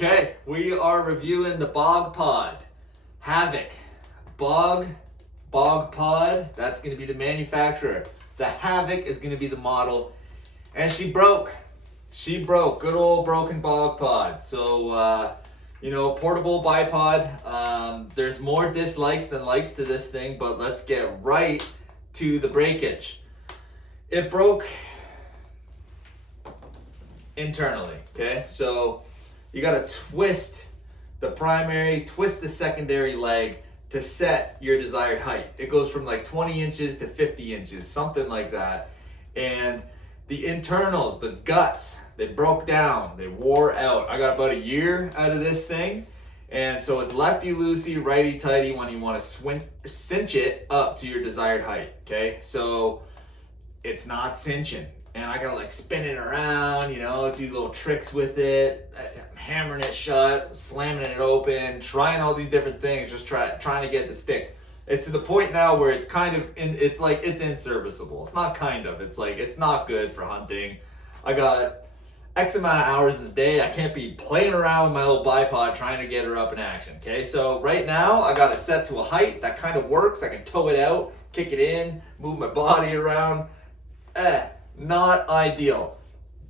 Okay, we are reviewing the Bogpod. Havoc. Bogpod, that's going to be the manufacturer. The Havoc is going to be the model. And she broke. Good old broken Bogpod. So, portable bipod. There's more dislikes than likes to this thing, but let's get right to the breakage. It broke internally, okay? So you gotta twist the primary, twist the secondary leg to set your desired height. It goes from like 20 inches to 50 inches, something like that. And the internals, the guts, they broke down, they wore out. I got about a year out of this thing. And so it's lefty-loosey, righty-tighty when you want to cinch it up to your desired height, okay? So it's not cinching. And I gotta like spin it around, do little tricks with it, hammering it shut, slamming it open, trying all these different things, just trying to get it to stick. It's to the point now where it's kind of, it's inserviceable. It's not kind of, it's not good for hunting. I got X amount of hours in the day. I can't be playing around with my little bipod trying to get her up in action, okay? So right now, I got it set to a height that kind of works. I can tow it out, kick it in, move my body around. Not ideal.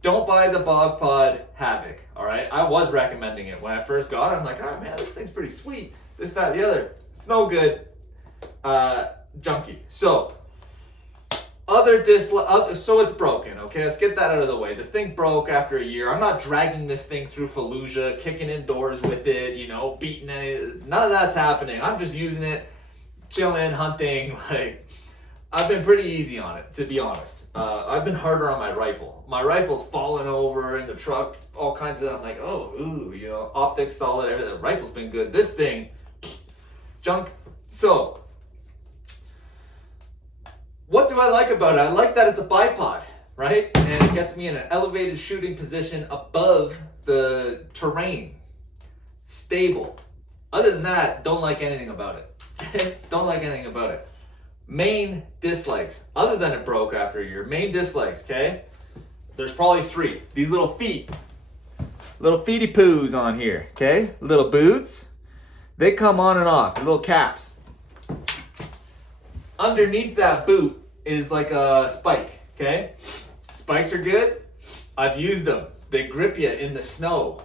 Don't buy the Bogpod Havoc, all right? I was recommending it when I first got it. I'm like, oh man, this thing's pretty sweet. This, that, the other. It's no good. Junky. So, so it's broken, okay? Let's get that out of the way. The thing broke after a year. I'm not dragging this thing through Fallujah, kicking indoors with it, beating none of that's happening. I'm just using it, chilling, hunting, I've been pretty easy on it, to be honest. I've been harder on my rifle. My rifle's falling over in the truck, all kinds of, I'm like, optics solid, everything. The rifle's been good. This thing, junk. So, what do I like about it? I like that it's a bipod, right? And it gets me in an elevated shooting position above the terrain. Stable. Other than that, don't like anything about it. Don't like anything about it. Main dislikes, other than it broke after a year, main dislikes, okay? There's probably 3. These little feet, little feety poos on here, okay? Little boots, they come on and off, little caps. Underneath that boot is like a spike, okay? Spikes are good. I've used them. They grip you in the snow.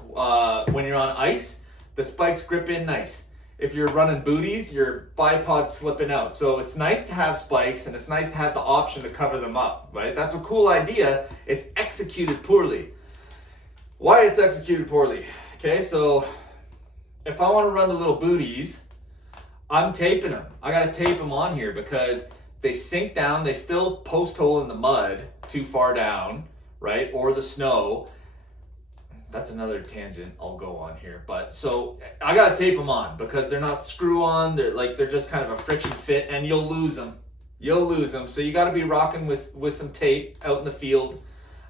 When you're on ice, the spikes grip in nice. If you're running booties, your bipod's slipping out. So it's nice to have spikes, and it's nice to have the option to cover them up, right? That's a cool idea. It's executed poorly. Why it's executed poorly? Okay, so if I want to run the little booties, I'm taping them. I got to tape them on here because they sink down. They still post hole in the mud too far down, right? Or the snow. That's another tangent I'll go on here. But so I got to tape them on because they're not screw on. They're just kind of a friction fit, and you'll lose them. So you got to be rocking with some tape out in the field.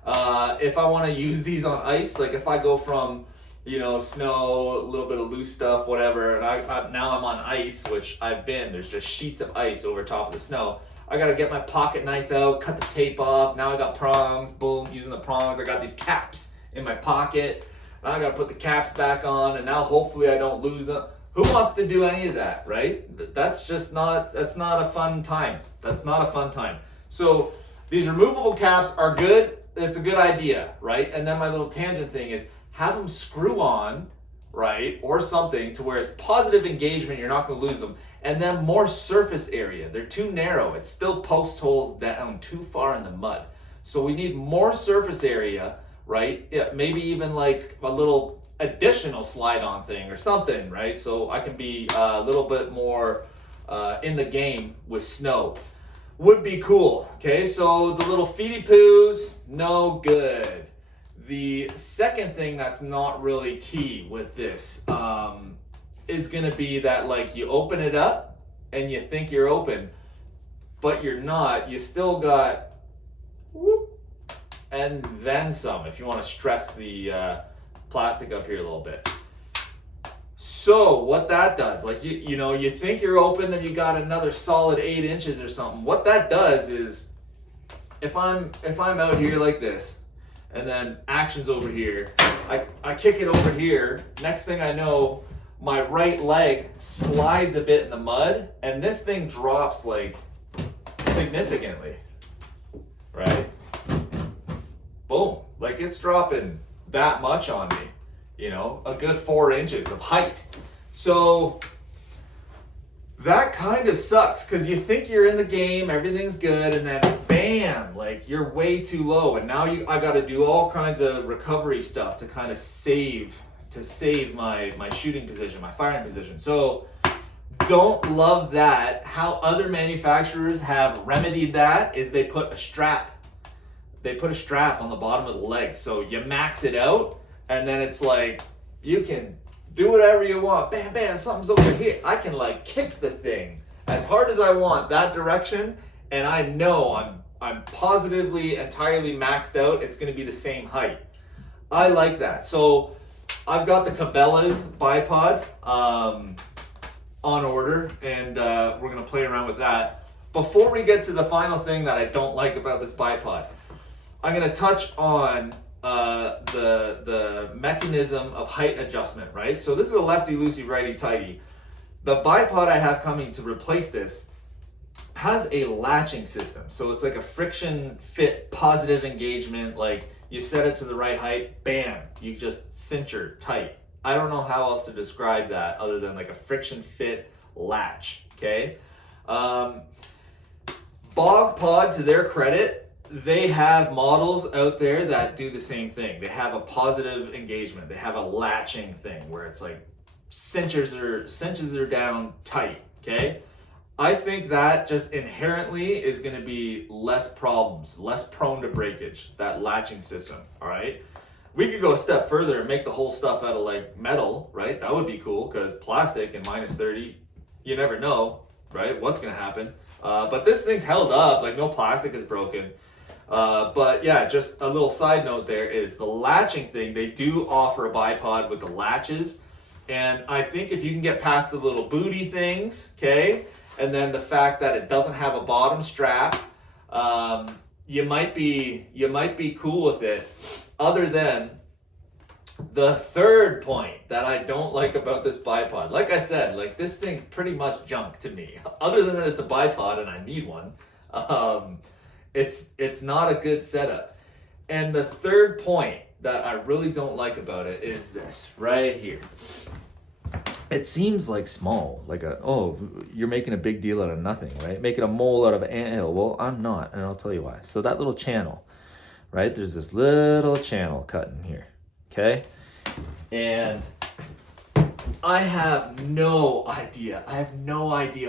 If I want to use these on ice, like if I go from, snow, a little bit of loose stuff, whatever, and now I'm on ice, which I've been, there's just sheets of ice over top of the snow. I got to get my pocket knife out, cut the tape off. Now I got prongs, boom, using the prongs. I got these caps in my pocket. Now I got to put the caps back on, and now hopefully I don't lose them. Who wants to do any of that, right? That's not a fun time. That's not a fun time. So these removable caps are good. It's a good idea, right? And then my little tangent thing is have them screw on, right? Or something to where it's positive engagement. You're not going to lose them. And then more surface area. They're too narrow. It still post holes down too far in the mud. So we need more surface area, right? Yeah, maybe even like a little additional slide-on thing or something, right? So I can be a little bit more in the game with snow. Would be cool, okay? So the little feety poos, no good. The second thing that's not really key with this is gonna be that you open it up and you think you're open, but you're not. You still got whoop, and then some, if you want to stress the plastic up here a little bit. So what that does, you think you're open, then you got another solid 8 inches or something. What that does is, if I'm out here like this, and then action's over here. I kick it over here. Next thing I know, my right leg slides a bit in the mud, and this thing drops like significantly, right? Boom, like it's dropping that much on me, you know, a good 4 inches of height. So that kind of sucks, because you think you're in the game, everything's good, and then bam, like you're way too low, and now I got to do all kinds of recovery stuff to kind of save my shooting position, my firing position. So don't love that. How other manufacturers have remedied that is they put a strap on the bottom of the leg, so you max it out, and then it's like you can do whatever you want. Bam, bam, something's over here. I can like kick the thing as hard as I want that direction, and I know I'm positively entirely maxed out. It's going to be the same height. I like that. So I've got the Cabela's bipod on order, and we're going to play around with that. Before we get to the final thing that I don't like about this bipod, I'm going to touch on the mechanism of height adjustment, right? So this is a lefty loosey, righty tighty. The bipod I have coming to replace this has a latching system. So it's like a friction fit positive engagement. Like you set it to the right height, bam, you just cincher tight. I don't know how else to describe that other than like a friction fit latch, okay? Bogpod, to their credit, they have models out there that do the same thing. They have a positive engagement. They have a latching thing where it's like cinches are down tight, okay? I think that just inherently is going to be less problems, less prone to breakage, that latching system, all right? We could go a step further and make the whole stuff out of like metal, right? That would be cool, because plastic and -30, you never know, right? What's going to happen? But this thing's held up, like no plastic is broken. But yeah, just a little side note there is the latching thing. They do offer a bipod with the latches, and I think if you can get past the little booty things, okay, and then the fact that it doesn't have a bottom strap, you might be cool with it. Other than the third point that I don't like about this bipod, like I said, like this thing's pretty much junk to me. Other than that, it's a bipod and I need one. It's not a good setup. And the third point that I really don't like about it is this right here. It seems like small, like you're making a big deal out of nothing, right? Making a mole out of an anthill. Well, I'm not, and I'll tell you why. So that little channel, right? There's this little channel cut in here, okay? And I have no idea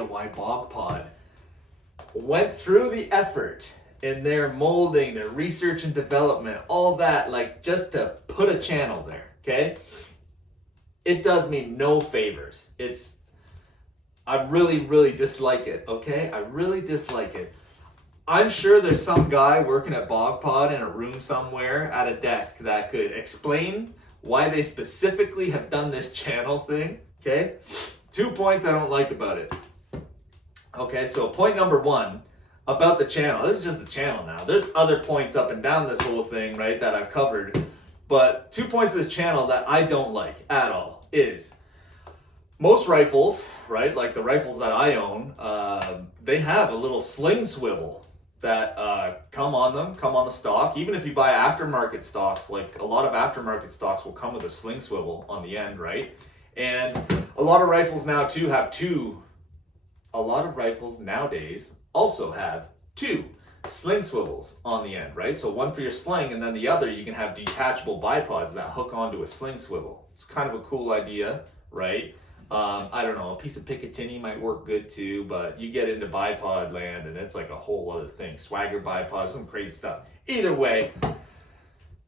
why Bogpod went through the effort in their molding, their research and development, all that, like just to put a channel there, okay? It does me no favors. I really, really dislike it, okay? I really dislike it. I'm sure there's some guy working at Bogpod in a room somewhere at a desk that could explain why they specifically have done this channel thing, okay? 2 points I don't like about it. Okay, so point number 1 about the channel. This is just the channel now. There's other points up and down this whole thing, right, that I've covered. But 2 points of this channel that I don't like at all is most rifles, right, like the rifles that I own, they have a little sling swivel that come on the stock. Even if you buy aftermarket stocks, like a lot of aftermarket stocks will come with a sling swivel on the end, right? And a lot of rifles now too have a lot of rifles nowadays also have 2 sling swivels on the end, right? So one for your sling, and then the other you can have detachable bipods that hook onto a sling swivel. It's kind of a cool idea, right? I don't know, a piece of Picatinny might work good too, but you get into bipod land and it's like a whole other thing. Swagger bipods, some crazy stuff. Either way,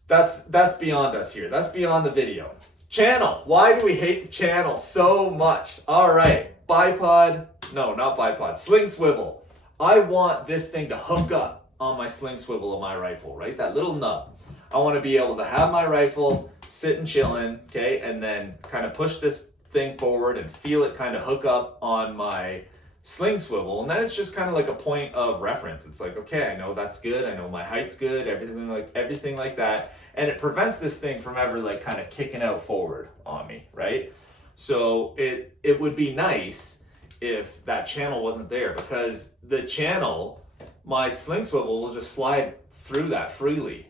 that's beyond us here. That's beyond the video. Channel. Why do we hate the channel so much? All right, bipod. No, not bipod. Sling swivel. I want this thing to hook up on my sling swivel of my rifle, right? That little nub. I want to be able to have my rifle sitting chilling, okay, and then kind of push this thing forward and feel it kind of hook up on my sling swivel, and then it's just kind of like a point of reference. It's like, okay, I know that's good, I know my height's good, everything like that, and it prevents this thing from ever like kind of kicking out forward on me, right? So it would be nice if that channel wasn't there, because the channel, my sling swivel will just slide through that freely,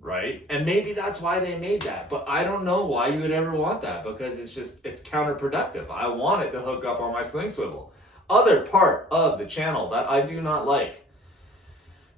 right? And maybe that's why they made that, but I don't know why you would ever want that, because it's counterproductive. I want it to hook up on my sling swivel. Other part of the channel that I do not like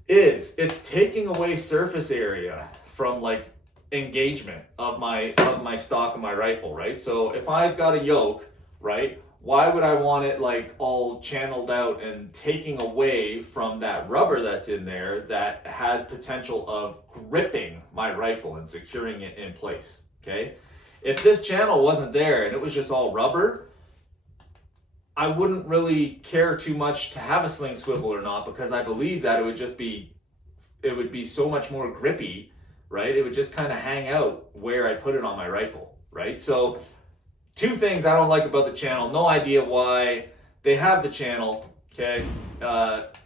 is it's taking away surface area from like engagement of my stock of my rifle, right? So if I've got a yoke, right, why would I want it like all channeled out and taking away from that rubber that's in there that has potential of gripping my rifle and securing it in place, okay? If this channel wasn't there and it was just all rubber, I wouldn't really care too much to have a sling swivel or not, because I believe that it would be so much more grippy, right? It would just kind of hang out where I put it on my rifle, right? So two things I don't like about the channel. No idea why they have the channel, okay?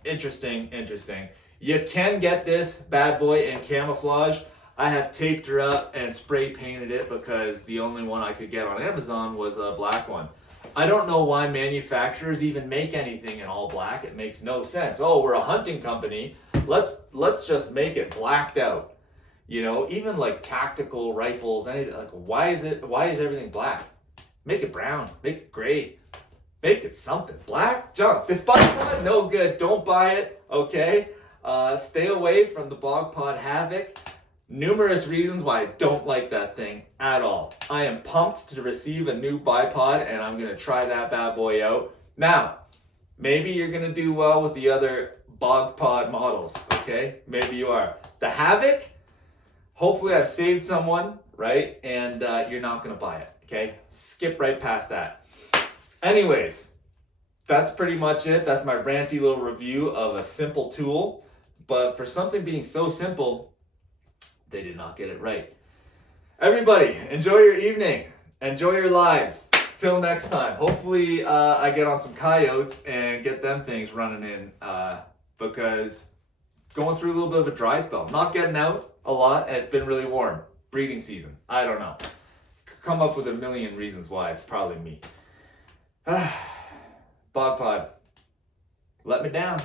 Interesting. You can get this bad boy in camouflage. I have taped her up and spray painted it because the only one I could get on Amazon was a black one. I don't know why manufacturers even make anything in all black. It makes no sense. Oh, we're a hunting company. Let's just make it blacked out. You know, even like tactical rifles, anything, like why is everything black? Make it brown, make it gray, make it something. Black junk. This Bogpod, no good. Don't buy it, okay? Stay away from the Bogpod Havoc. Numerous reasons why I don't like that thing at all. I am pumped to receive a new bipod, and I'm gonna try that bad boy out. Now, maybe you're gonna do well with the other Bogpod models, okay? Maybe you are. The Havoc, hopefully I've saved someone, right? And you're not gonna buy it, okay? Skip right past that. Anyways, that's pretty much it. That's my ranty little review of a simple tool. But for something being so simple, they did not get it right. Everybody, enjoy your evening. Enjoy your lives. Till next time. Hopefully I get on some coyotes and get them things running in, because going through a little bit of a dry spell. Not getting out a lot, and it's been really warm. Breeding season. I don't know. Come up with a million reasons why. It's probably me. Bogpod, let me down.